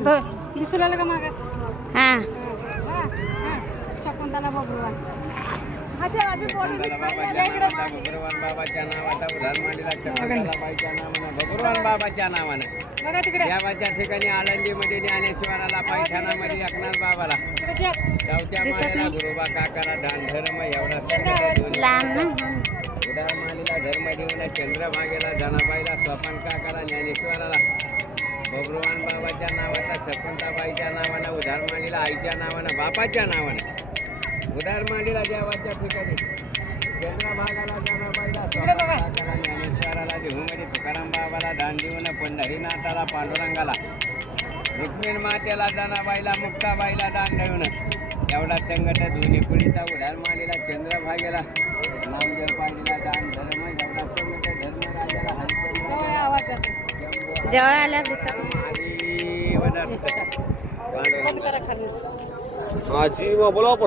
दिसून आलं का माग हा शकुंतला बघून भगवान बाबाच्या नावाचा उधार मांडीला शकुंतलाबाईच्या नावानं भगवान बाबाच्या नावानं बघा तिकडे देवाच्या ठिकाणी आळंदीमध्ये ज्ञानेश्वराला पैठणामध्ये एकनाथ बाबाला गावच्या माळ्याला गुरुबा काकाला दान धर्म एवढा संकट लांब ना उधार मालीला धर्म देऊन चंद्रभागेला जनाबाईला स्वपन काकाला ज्ञानेश्वराला भगवान बाबाच्या नावाचा शकुंतलाबाईच्या नावानं उधार मालीला आईच्या नावानं बापाच्या नावानं उधार मालीला देवाच्या ठिकाणी चंद्रभागाला जनाबाईला स्वपन काकाला ज्ञानेश्वराला देहूमध्ये तुकाराम बाबाला दान देऊन पंढरीनाथाला पांडुरंगाला रुक्मिण मातेला जनाबाईला मुक्ताबाईला दान देऊन एवढा संकट दोन्ही कुळीचा उधार मालीला चंद्रभागेला नामदेव पाटीला दान धर्म एवढा संकट धर्मराजाला हरिचंद्र जवळ आल्यावर दिसत महादेव दत्त करा खरं आजी बोला